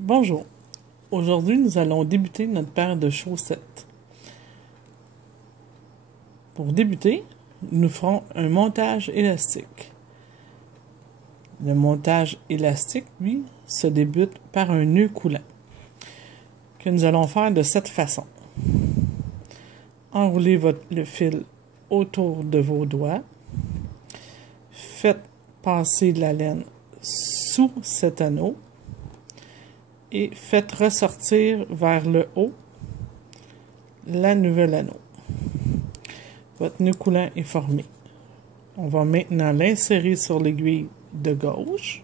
Bonjour. Aujourd'hui, nous allons débuter notre paire de chaussettes. Pour débuter, nous ferons un montage élastique. Le montage élastique, lui, se débute par un nœud coulant que nous allons faire de cette façon. Enroulez le fil autour de vos doigts. Faites passer la laine sous cet anneau et faites ressortir vers le haut la nouvelle anneau. Votre nœud coulant est formé. On va maintenant l'insérer sur l'aiguille de gauche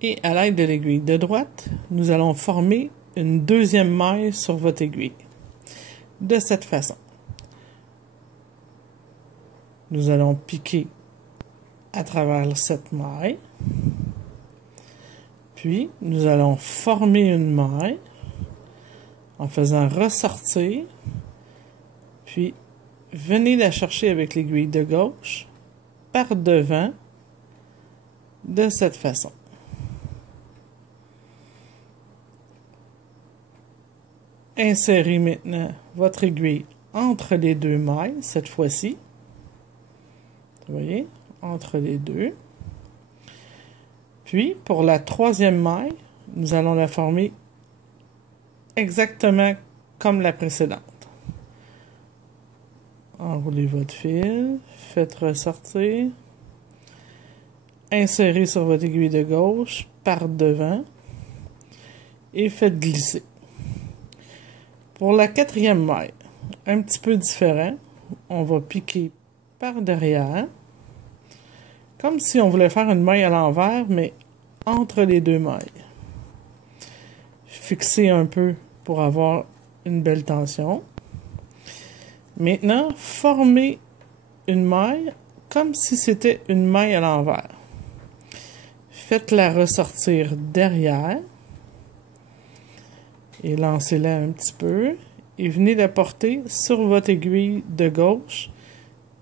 et à l'aide de l'aiguille de droite, nous allons former une deuxième maille sur votre aiguille. De cette façon, nous allons piquer à travers cette maille. Puis, nous allons former une maille en faisant ressortir. Puis, venez la chercher avec l'aiguille de gauche par devant de cette façon. Insérez maintenant votre aiguille entre les deux mailles, cette fois-ci. Vous voyez, entre les deux. Puis, pour la troisième maille, nous allons la former exactement comme la précédente. Enroulez votre fil, faites ressortir, insérez sur votre aiguille de gauche par devant et faites glisser. Pour la quatrième maille, un petit peu différent, on va piquer par derrière, comme si on voulait faire une maille à l'envers, mais entre les deux mailles. Fixez un peu pour avoir une belle tension. Maintenant, formez une maille comme si c'était une maille à l'envers. Faites-la ressortir derrière et lancez-la un petit peu et venez la porter sur votre aiguille de gauche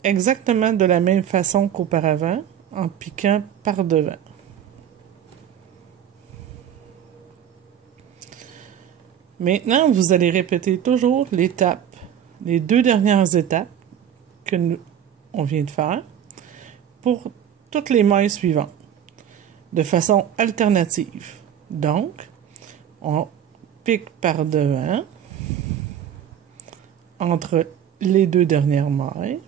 exactement de la même façon qu'auparavant en piquant par devant. Maintenant, vous allez répéter toujours l'étape, les deux dernières étapes que on vient de faire pour toutes les mailles suivantes, de façon alternative. Donc, on pique par devant, entre les deux dernières mailles.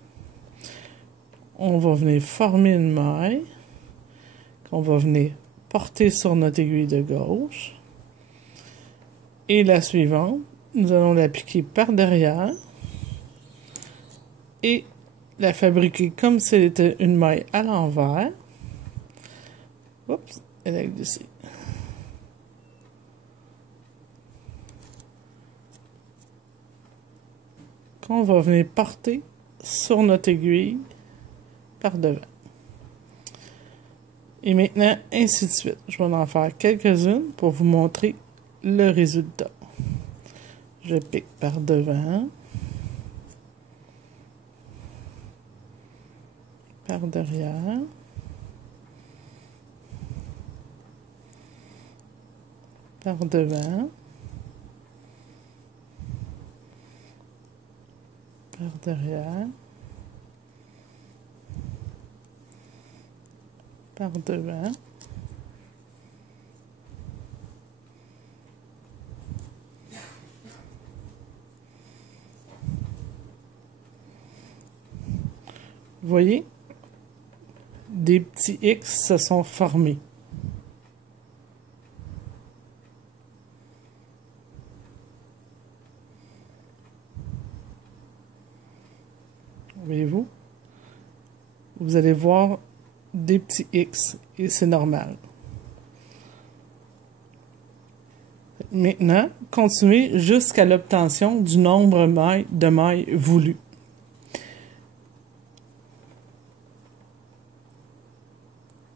On va venir former une maille qu'on va venir porter sur notre aiguille de gauche. Et la suivante, nous allons la piquer par derrière et la fabriquer comme si elle était une maille à l'envers. Oups, elle a glissé. Qu'on va venir porter sur notre aiguille par devant. Et maintenant, ainsi de suite. Je vais en faire quelques-unes pour vous montrer le résultat. Je pique par devant, par derrière, par devant, par derrière, par devant, vous voyez, des petits X se sont formés. Voyez-vous? Vous allez voir des petits X et c'est normal. Maintenant, continuez jusqu'à l'obtention du nombre de mailles voulu.